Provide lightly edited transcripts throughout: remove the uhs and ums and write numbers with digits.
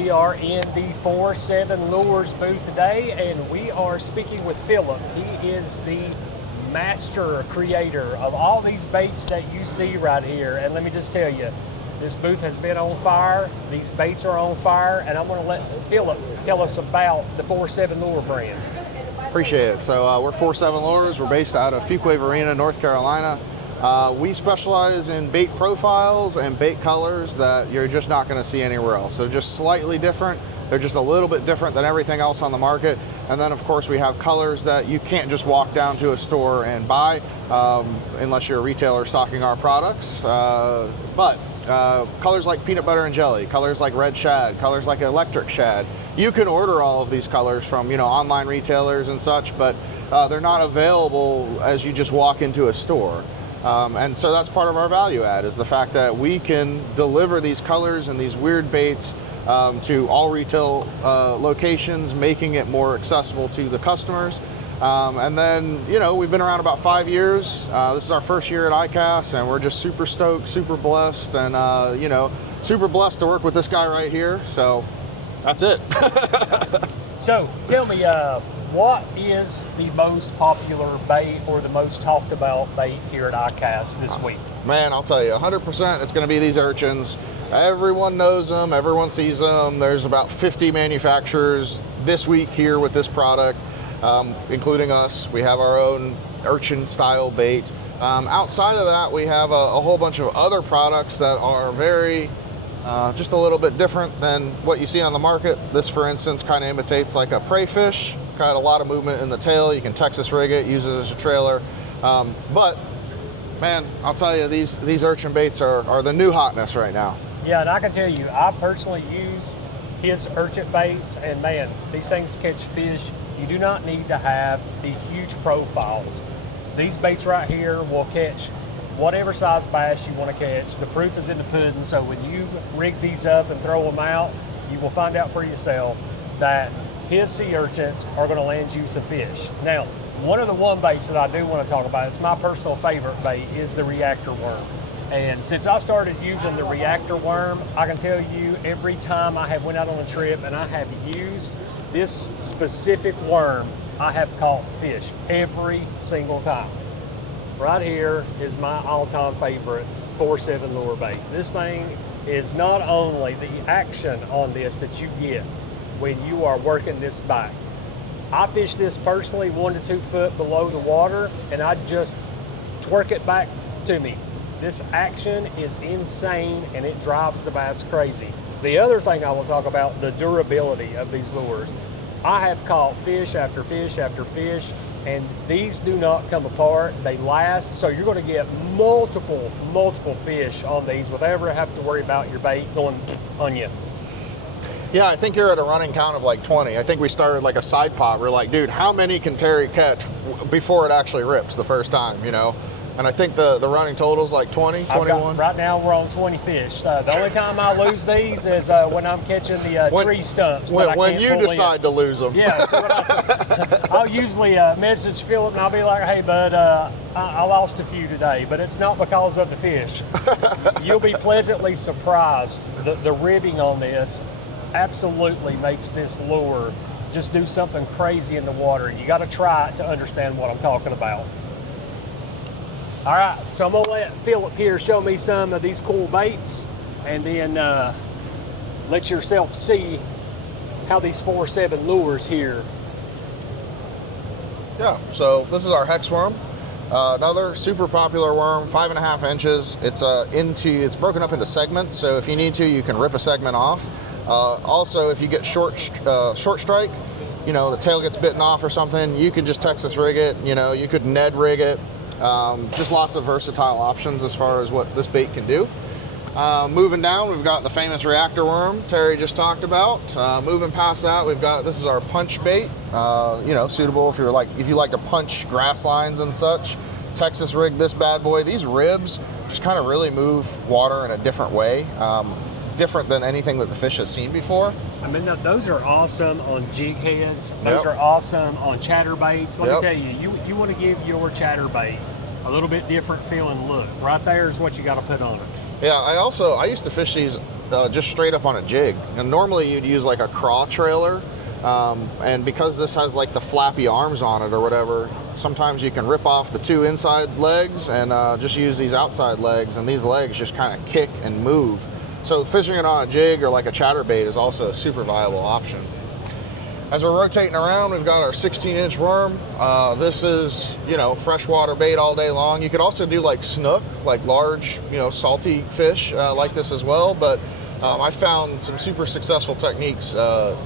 we are in the FourSeven Lures booth today, and we are speaking with Phillip. He is the master creator of all these baits that you see right here. And let me just tell you, this booth has been on fire. These baits are on fire, and I'm going to let Phillip tell us about the FourSeven Lure brand. Appreciate it. So we're FourSeven Lures. We're based out of Fuquay-Varina, North Carolina. We specialize in bait profiles and bait colors that you're just not going to see anywhere else. So just slightly different. They're just a little bit different than everything else on the market. And then of course we have colors that you can't just walk down to a store and buy unless you're a retailer stocking our products. Colors like peanut butter and jelly, colors like red shad, colors like electric shad. You can order all of these colors from online retailers and such, but they're not available as you just walk into a store. And so that's part of our value add, is the fact that we can deliver these colors and these weird baits to all retail locations, making it more accessible to the customers. And then, we've been around about 5 years. This is our first year at ICAST, and we're just super stoked, super blessed, and, super blessed to work with this guy right here. So that's it. So tell me, what is the most popular bait or the most talked about bait here at ICAST this week? Man, I'll tell you, 100% it's going to be these urchins. Everyone knows them, everyone sees them. There's about 50 manufacturers this week here with this product, including us. We have our own urchin style bait. Outside of that, we have a whole bunch of other products that are very just a little bit different than what you see on the market. This, for instance, kind of imitates like a prey fish. Got a lot of movement in the tail. You can Texas rig it, use it as a trailer. But man, I'll tell you, these urchin baits are the new hotness right now. Yeah, and I can tell you, I personally use his urchin baits, and man, these things catch fish. You do not need to have the huge profiles. These baits right here will catch whatever size bass you want to catch. The proof is in the pudding, so when you rig these up and throw them out, you will find out for yourself that his sea urchins are going to land you some fish. Now, one of the baits that I do want to talk about, it's my personal favorite bait, is the reactor worm. And since I started using the reactor worm, I can tell you every time I have went out on a trip and I have used this specific worm, I have caught fish every single time. Right here is my all-time favorite FourSeven lure bait. This thing is not only the action on this that you get when you are working this bite. I fish this personally 1 to 2 foot below the water, and I just twerk it back to me. This action is insane, and it drives the bass crazy. The other thing I will talk about, the durability of these lures. I have caught fish after fish after fish, and these do not come apart. They last, so you're going to get multiple fish on these without ever having to worry about your bait going on you. Yeah, I think you're at a running count of like 20. I think we started like a side pot. We're like, dude, how many can Terry catch before it actually rips the first time, And I think the running total is like 20, 21. Right now we're on 20 fish. The only time I lose these is when I'm catching the tree stumps. When you decide to lose them. Yeah, so I'll usually message Phillip and I'll be like, hey bud, I lost a few today, but it's not because of the fish. You'll be pleasantly surprised. The ribbing on this absolutely makes this lure just do something crazy in the water. You got to try it to understand what I'm talking about. All right, so I'm gonna let Phillip here show me some of these cool baits, and then let yourself see how these FourSeven lures here. Yeah, so this is our hex worm. Another super popular worm, 5.5 inches. It's broken up into segments, so if you need to, you can rip a segment off. Also, if you get short strike, the tail gets bitten off or something, you can just Texas rig it. You could Ned rig it. Just lots of versatile options as far as what this bait can do. Moving down, we've got the famous reactor worm Terry just talked about. Moving past that, this is our punch bait. Suitable if you like to punch grass lines and such. Texas rig this bad boy. These ribs just kind of really move water in a different way. Different than anything that the fish has seen before. I mean, those are awesome on jig heads. Those are awesome on chatterbaits. Let me tell you, you want to give your chatterbait a little bit different feeling look. Right there is what you got to put on it. Yeah, I used to fish these just straight up on a jig, and normally you'd use like a craw trailer, and because this has like the flappy arms on it or whatever, sometimes you can rip off the two inside legs and just use these outside legs, and these legs just kind of kick and move. So fishing it on a jig or like a chatterbait is also a super viable option. As we're rotating around, we've got our 16-inch worm. This is, you know, freshwater bait all day long. You could also do like snook, like large, you know, salty fish like this as well. But I found some super successful techniques,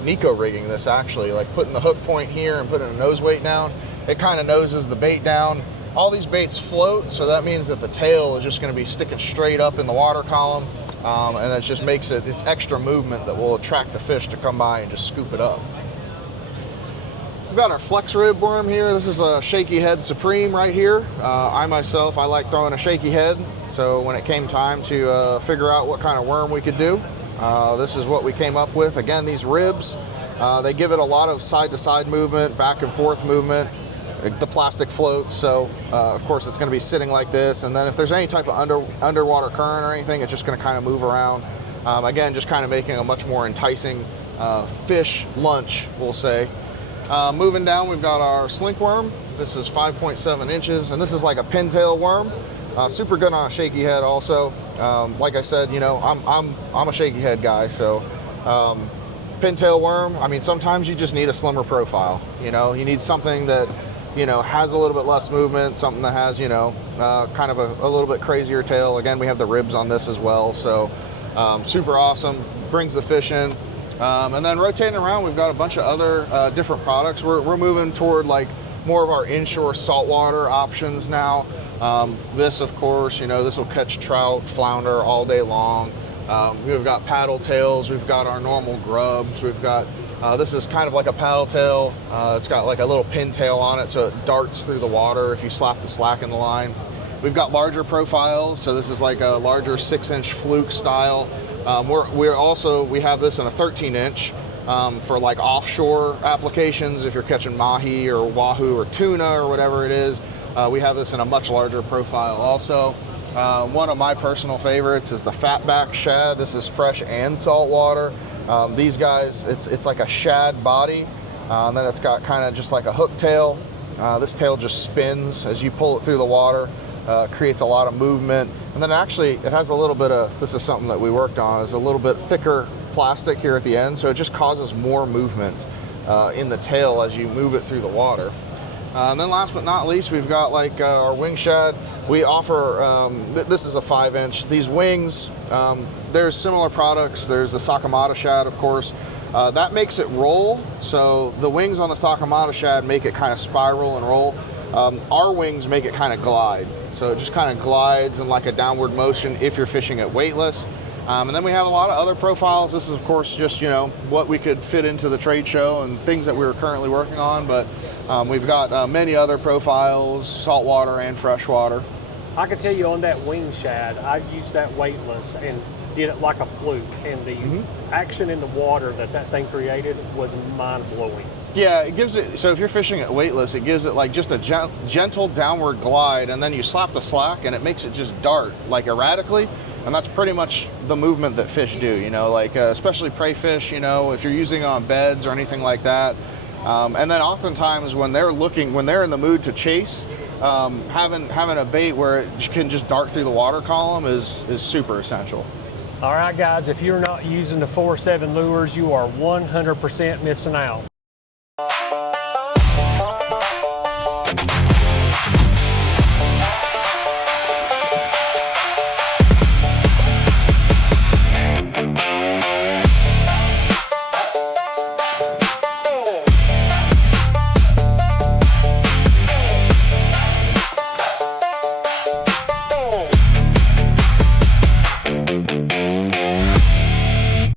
Nico rigging this actually, like putting the hook point here and putting a nose weight down. It kind of noses the bait down. All these baits float, so that means that the tail is just going to be sticking straight up in the water column, and that just makes it's extra movement that will attract the fish to come by and just scoop it up. We've got our flex rib worm here. This is a shaky head supreme right here. I myself, I like throwing a shaky head, so when it came time to figure out what kind of worm we could do, this is what we came up with. Again, these ribs, they give it a lot of side-to-side movement, back and forth movement. The plastic floats, so of course it's going to be sitting like this, and then if there's any type of underwater current or anything, it's just going to kind of move around. Again, just kind of making a much more enticing fish lunch, we'll say. Moving down, we've got our slink worm. This is 5.7 inches, and this is like a pintail worm. Super good on a shaky head also. Like I said, you know, I'm a shaky head guy, so pintail worm, I mean, sometimes you just need a slimmer profile. You know, you need something that, you know, has a little bit less movement, something that has, you know, kind of a little bit crazier tail. Again, we have the ribs on this as well, so super awesome, brings the fish in. And then rotating around, we've got a bunch of other different products. We're moving toward like more of our inshore saltwater options now. This, of course, you know, this will catch trout, flounder all day long. We've got paddle tails, we've got our normal grubs, we've got, this is kind of like a paddle tail. It's got like a little pintail on it, so it darts through the water if you slap the slack in the line. We've got larger profiles, so this is like a larger 6-inch fluke style. We have this in a 13-inch for like offshore applications. If you're catching mahi or wahoo or tuna or whatever it is, we have this in a much larger profile also. One of my personal favorites is the fatback shad. This is fresh and saltwater. These guys, it's like a shad body, and then it's got kind of just like a hook tail. This tail just spins as you pull it through the water. Creates a lot of movement, and then actually it has a little bit of, this is something that we worked on, is a little bit thicker plastic here at the end, so it just causes more movement in the tail as you move it through the water. And then last but not least, we've got like our wing shad. We offer, this is a 5-inch. These wings, there's similar products. There's the Sakamata shad, of course. That makes it roll, so the wings on the Sakamata shad make it kind of spiral and roll. Our wings make it kind of glide. So it just kind of glides in like a downward motion if you're fishing it weightless. And then we have a lot of other profiles. This is, of course, just, you know, what we could fit into the trade show and things that we were currently working on. But we've got many other profiles, saltwater and freshwater. I can tell you on that wing shad, I used that weightless and did it like a fluke. And the action in the water that thing created was mind-blowing. Yeah, it gives it, so if you're fishing it weightless, it gives it like just a gentle downward glide, and then you slap the slack and it makes it just dart like erratically, and that's pretty much the movement that fish do, you know, like especially prey fish, you know, if you're using on beds or anything like that. And then oftentimes when they're in the mood to chase, having a bait where it can just dart through the water column is super essential. All right, guys, if you're not using the FourSeven Lures, you are 100% missing out.